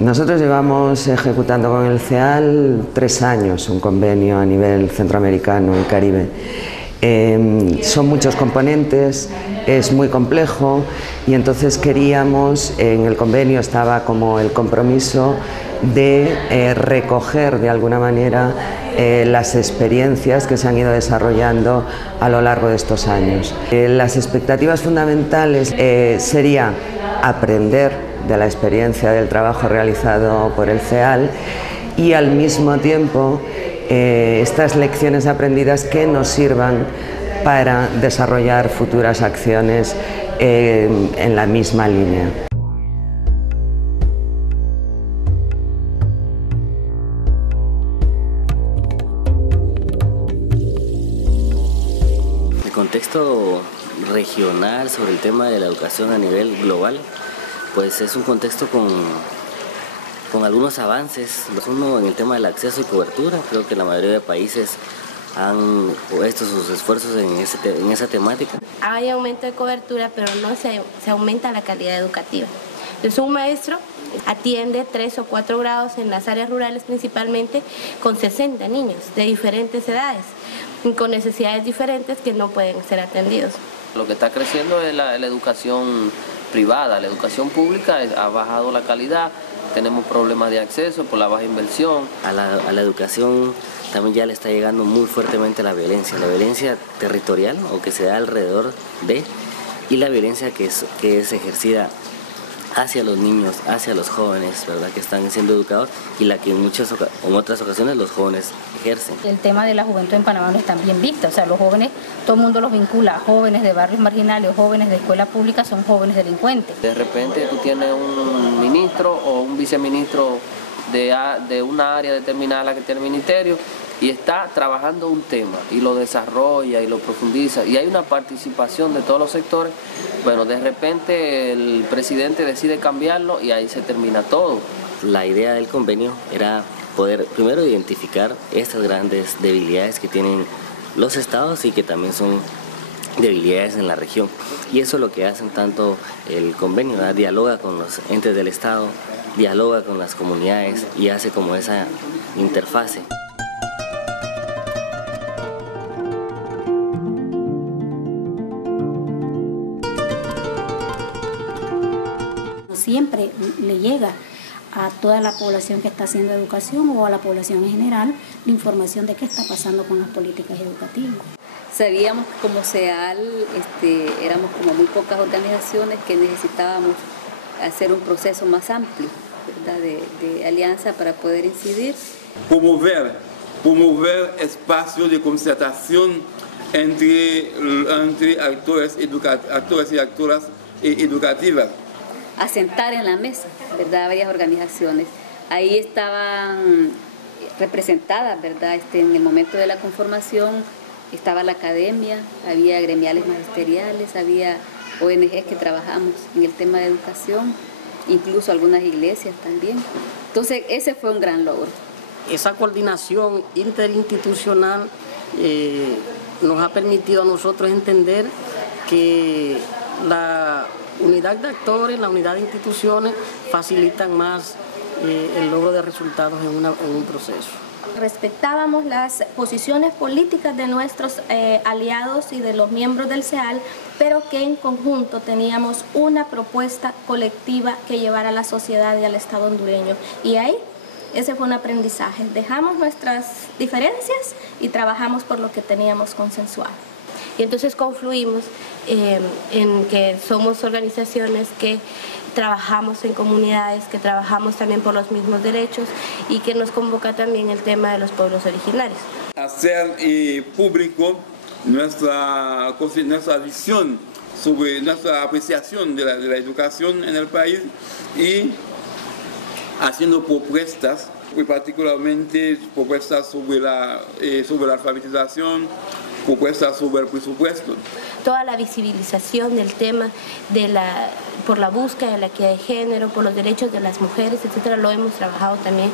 Nosotros llevamos ejecutando con el CEAL 3 años un convenio a nivel centroamericano y caribe. Son muchos componentes, es muy complejo y entonces queríamos, en el convenio estaba como el compromiso de recoger de alguna manera las experiencias que se han ido desarrollando a lo largo de estos años. Las expectativas fundamentales sería aprender de la experiencia del trabajo realizado por el CEAL y al mismo tiempo estas lecciones aprendidas que nos sirvan para desarrollar futuras acciones en la misma línea. El contexto regional sobre el tema de la educación a nivel global, pues es un contexto con algunos avances. Uno, en el tema del acceso y cobertura, creo que la mayoría de países han puesto sus esfuerzos en esa temática. Hay aumento de cobertura, pero no se aumenta la calidad educativa. Entonces, un maestro atiende 3 o 4 grados en las áreas rurales principalmente con 60 niños de diferentes edades, con necesidades diferentes que no pueden ser atendidos. Lo que está creciendo es la educación privada. La educación pública ha bajado la calidad, tenemos problemas de acceso por la baja inversión. A la educación también ya le está llegando muy fuertemente la violencia territorial o que se da alrededor de, y la violencia que es ejercida hacia los niños, hacia los jóvenes, ¿verdad?, que están siendo educados y la que en otras ocasiones los jóvenes ejercen. El tema de la juventud en Panamá no está bien visto, o sea, los jóvenes, todo el mundo los vincula a jóvenes de barrios marginales o jóvenes de escuela pública, son jóvenes delincuentes. De repente tú tienes un ministro o un viceministro de una área determinada que tiene el ministerio y está trabajando un tema y lo desarrolla y lo profundiza y hay una participación de todos los sectores. Bueno, de repente el presidente decide cambiarlo y ahí se termina todo. La idea del convenio era poder primero identificar estas grandes debilidades que tienen los estados y que también son debilidades en la región. Y eso es lo que hacen tanto el convenio, ¿verdad? Dialoga con los entes del estado, dialoga con las comunidades y hace como esa interfase. Siempre le llega a toda la población que está haciendo educación o a la población en general la información de qué está pasando con las políticas educativas. Sabíamos que como CEAL éramos como muy pocas organizaciones que necesitábamos hacer un proceso más amplio, ¿verdad?, de alianza para poder incidir. Promover espacios de concertación entre actores y actoras educativas. Asentar en la mesa, ¿verdad?, varias organizaciones. Ahí estaban representadas, ¿verdad?, en el momento de la conformación estaba la academia, había gremiales magisteriales, había ONGs que trabajamos en el tema de educación, incluso algunas iglesias también. Entonces ese fue un gran logro. Esa coordinación interinstitucional nos ha permitido a nosotros entender que la unidad de actores, la unidad de instituciones facilitan más el logro de resultados en un proceso. Respetábamos las posiciones políticas de nuestros aliados y de los miembros del CEAL, pero que en conjunto teníamos una propuesta colectiva que llevar a la sociedad y al Estado hondureño. Y ahí, ese fue un aprendizaje. Dejamos nuestras diferencias y trabajamos por lo que teníamos consensuado. Y entonces confluimos en que somos organizaciones que trabajamos en comunidades, que trabajamos también por los mismos derechos y que nos convoca también el tema de los pueblos originarios. Hacer público nuestra visión sobre nuestra apreciación de la educación en el país y haciendo propuestas, y particularmente propuestas sobre la alfabetización, propuestas sobre el presupuesto. Toda la visibilización del tema por la búsqueda de la equidad de género, por los derechos de las mujeres, etcétera, lo hemos trabajado también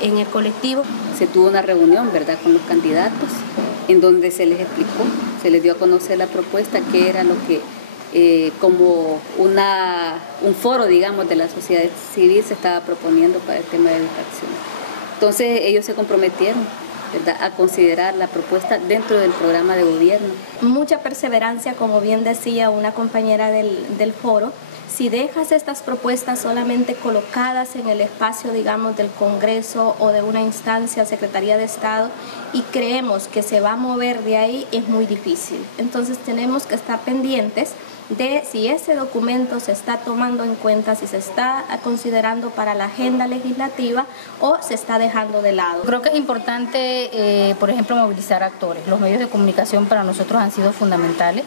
en el colectivo. Se tuvo una reunión, ¿verdad?, con los candidatos, en donde se les explicó, se les dio a conocer la propuesta, qué era lo que como un foro, digamos, de la sociedad civil se estaba proponiendo para el tema de educación. Entonces ellos se comprometieron, ¿verdad?, a considerar la propuesta dentro del programa de gobierno. Mucha perseverancia, como bien decía una compañera del foro. Si dejas estas propuestas solamente colocadas en el espacio, digamos, del Congreso o de una instancia, Secretaría de Estado, y creemos que se va a mover de ahí, es muy difícil. Entonces tenemos que estar pendientes de si ese documento se está tomando en cuenta, si se está considerando para la agenda legislativa o se está dejando de lado. Creo que es importante, por ejemplo, movilizar actores. Los medios de comunicación para nosotros han sido fundamentales,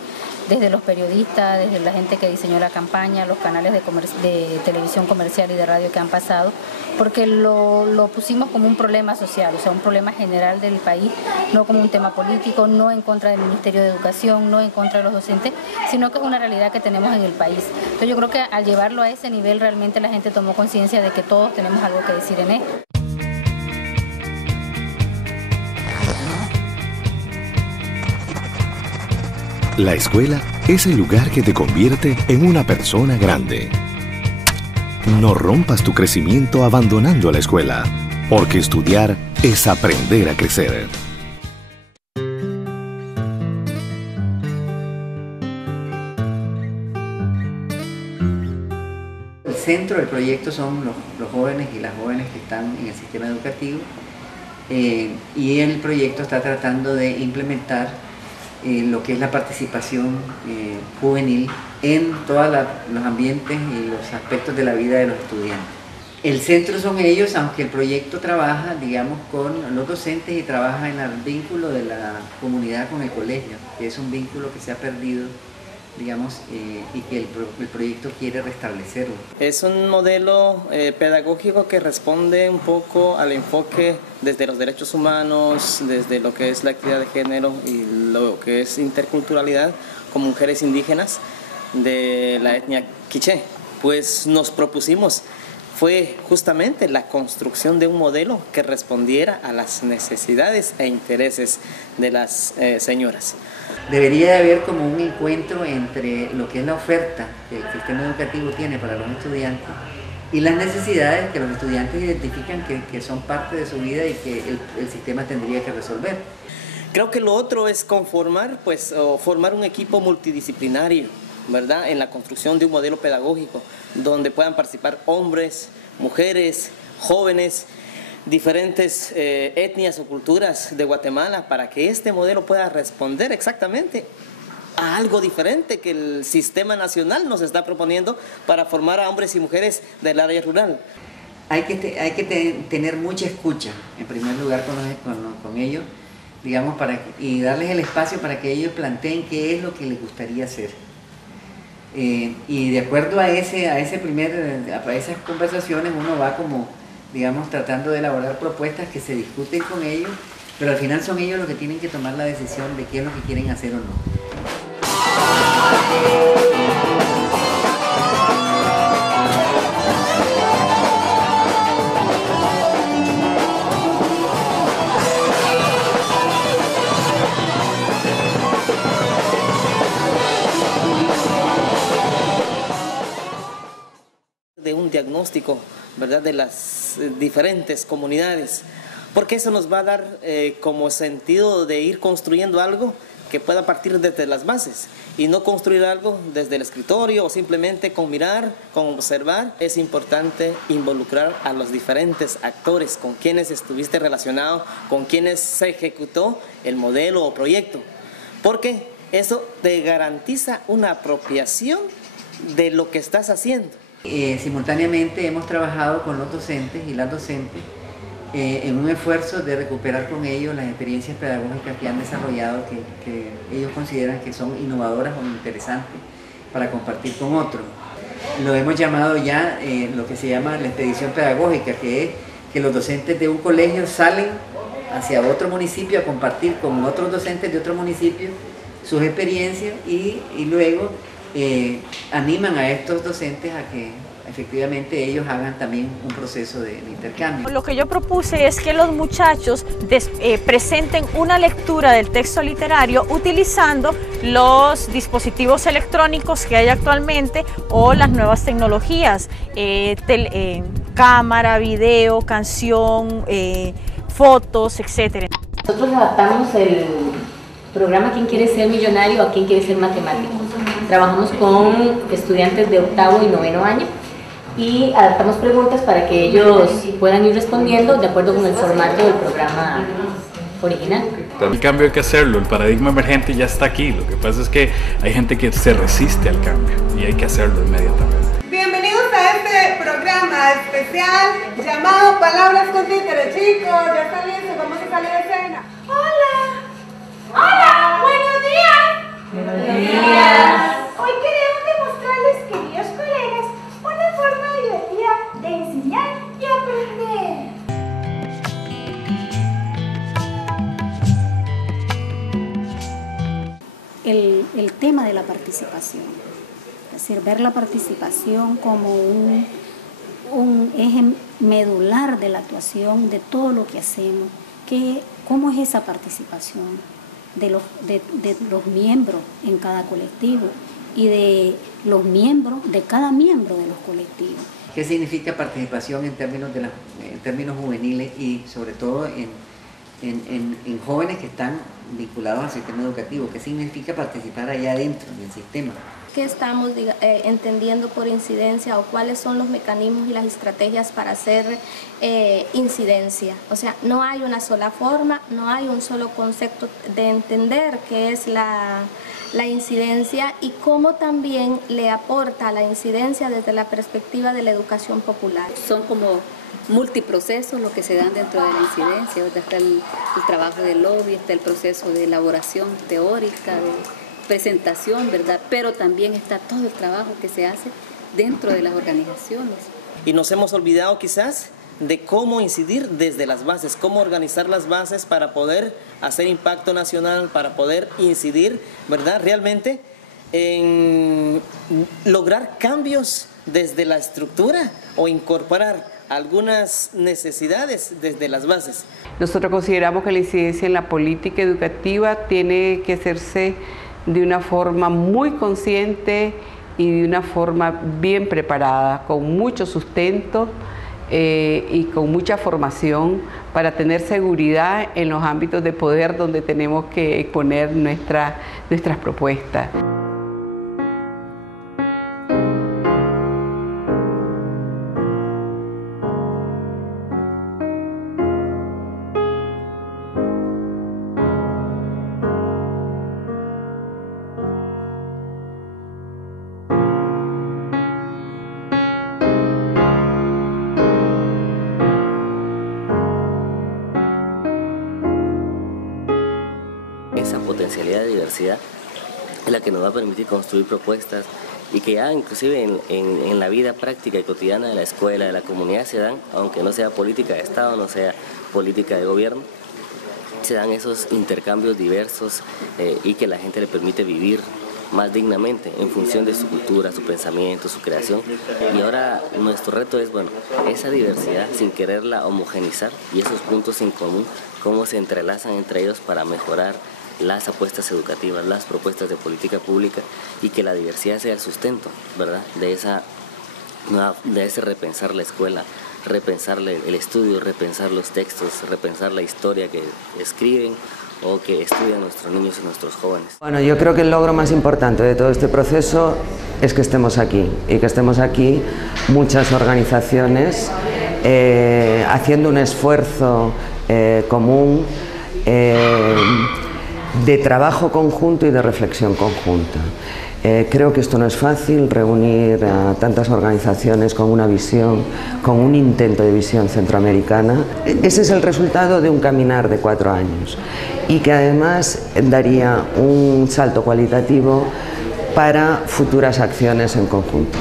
desde los periodistas, desde la gente que diseñó la campaña, los canales de televisión comercial y de radio que han pasado, porque lo pusimos como un problema social, o sea, un problema general del país, no como un tema político, no en contra del Ministerio de Educación, no en contra de los docentes, sino que es una realidad que tenemos en el país. Entonces yo creo que al llevarlo a ese nivel realmente la gente tomó conciencia de que todos tenemos algo que decir en esto. La escuela es el lugar que te convierte en una persona grande. No rompas tu crecimiento abandonando la escuela, porque estudiar es aprender a crecer. El centro del proyecto son los jóvenes y las jóvenes que están en el sistema educativo, y el proyecto está tratando de implementar lo que es la participación juvenil en todos los ambientes y los aspectos de la vida de los estudiantes. El centro son ellos, aunque el proyecto trabaja, digamos, con los docentes y trabaja en el vínculo de la comunidad con el colegio, que es un vínculo que se ha perdido, digamos, y que el proyecto quiere restablecerlo. Es un modelo pedagógico que responde un poco al enfoque desde los derechos humanos, desde lo que es la equidad de género y lo que es interculturalidad con mujeres indígenas de la etnia quiché. Pues nos propusimos fue justamente la construcción de un modelo que respondiera a las necesidades e intereses de las señoras. Debería de haber como un encuentro entre lo que es la oferta que el sistema educativo tiene para los estudiantes y las necesidades que los estudiantes identifican que son parte de su vida y que el sistema tendría que resolver. Creo que lo otro es formar un equipo multidisciplinario, ¿verdad?, en la construcción de un modelo pedagógico donde puedan participar hombres, mujeres, jóvenes, diferentes etnias o culturas de Guatemala, para que este modelo pueda responder exactamente a algo diferente que el sistema nacional nos está proponiendo para formar a hombres y mujeres del área rural. Hay que tener mucha escucha, en primer lugar, con ellos, digamos, y darles el espacio para que ellos planteen qué es lo que les gustaría hacer. Y de acuerdo a esas conversaciones uno va como, digamos, tratando de elaborar propuestas que se discuten con ellos, pero al final son ellos los que tienen que tomar la decisión de qué es lo que quieren hacer o no. De un diagnóstico, ¿verdad?, de las diferentes comunidades, porque eso nos va a dar como sentido de ir construyendo algo que pueda partir desde las bases y no construir algo desde el escritorio o simplemente con mirar, con observar. Es importante involucrar a los diferentes actores con quienes estuviste relacionado, con quienes se ejecutó el modelo o proyecto, porque eso te garantiza una apropiación de lo que estás haciendo. Simultáneamente hemos trabajado con los docentes y las docentes en un esfuerzo de recuperar con ellos las experiencias pedagógicas que han desarrollado, que ellos consideran que son innovadoras o interesantes para compartir con otros. Lo hemos llamado ya lo que se llama la expedición pedagógica, que es que los docentes de un colegio salen hacia otro municipio a compartir con otros docentes de otro municipio sus experiencias y luego animan a estos docentes a efectivamente ellos hagan también un proceso de intercambio. Lo que yo propuse es que los muchachos presenten una lectura del texto literario utilizando los dispositivos electrónicos que hay actualmente o las nuevas tecnologías, cámara, video, canción, fotos, etc. Nosotros adaptamos el programa ¿Quién quiere ser millonario? A ¿Quién quiere ser matemático? Trabajamos con estudiantes de 8º y 9º año y adaptamos preguntas para que ellos puedan ir respondiendo de acuerdo con el formato del programa original. El cambio hay que hacerlo, el paradigma emergente ya está aquí, lo que pasa es que hay gente que se resiste al cambio y hay que hacerlo inmediatamente. Bienvenidos a este programa especial llamado Palabras con Títere. Chicos, ya están listos, vamos a salir a escena. ¡Hola! ¡Hola! ¡Buenos días! ¡Buenos días! Hoy queremos demostrarles, queridos colegas, una forma divertida de enseñar y aprender. El tema de la participación, es decir, ver la participación como un eje medular de la actuación de todo lo que hacemos, cómo es esa participación de los miembros en cada colectivo y de los miembros, de cada miembro de los colectivos. ¿Qué significa participación en términos juveniles y sobre todo en jóvenes que están vinculados al sistema educativo? ¿Qué significa participar allá adentro del sistema? ¿Qué estamos entendiendo por incidencia o cuáles son los mecanismos y las estrategias para hacer incidencia? O sea, no hay una sola forma, no hay un solo concepto de entender qué es la incidencia y cómo también le aporta a la incidencia desde la perspectiva de la educación popular. Son como multiprocesos los que se dan dentro de la incidencia. Está el trabajo del lobby, está el proceso de elaboración teórica, de presentación, ¿verdad? Pero también está todo el trabajo que se hace dentro de las organizaciones. Y nos hemos olvidado quizás de cómo incidir desde las bases, cómo organizar las bases para poder hacer impacto nacional, para poder incidir, ¿verdad? Realmente en lograr cambios desde la estructura o incorporar algunas necesidades desde las bases. Nosotros consideramos que la incidencia en la política educativa tiene que hacerse de una forma muy consciente y de una forma bien preparada, con mucho sustento y con mucha formación para tener seguridad en los ámbitos de poder donde tenemos que exponer nuestras propuestas. Esa potencialidad de diversidad es la que nos va a permitir construir propuestas y que ya inclusive en la vida práctica y cotidiana de la escuela, de la comunidad se dan, aunque no sea política de Estado, no sea política de gobierno, se dan esos intercambios diversos y que la gente le permite vivir más dignamente en función de su cultura, su pensamiento, su creación. Y ahora nuestro reto es, bueno, esa diversidad sin quererla homogenizar y esos puntos en común, cómo se entrelazan entre ellos para mejorar las apuestas educativas, las propuestas de política pública y que la diversidad sea el sustento, ¿verdad? De ese repensar la escuela, repensar el estudio, repensar los textos, repensar la historia que escriben o que estudian nuestros niños y nuestros jóvenes. Bueno, yo creo que el logro más importante de todo este proceso es que estemos aquí y que estemos aquí muchas organizaciones haciendo un esfuerzo común de trabajo conjunto y de reflexión conjunta. Creo que esto no es fácil, reunir a tantas organizaciones con una visión, con un intento de visión centroamericana. Ese es el resultado de un caminar de 4 años y que además daría un salto cualitativo para futuras acciones en conjunto.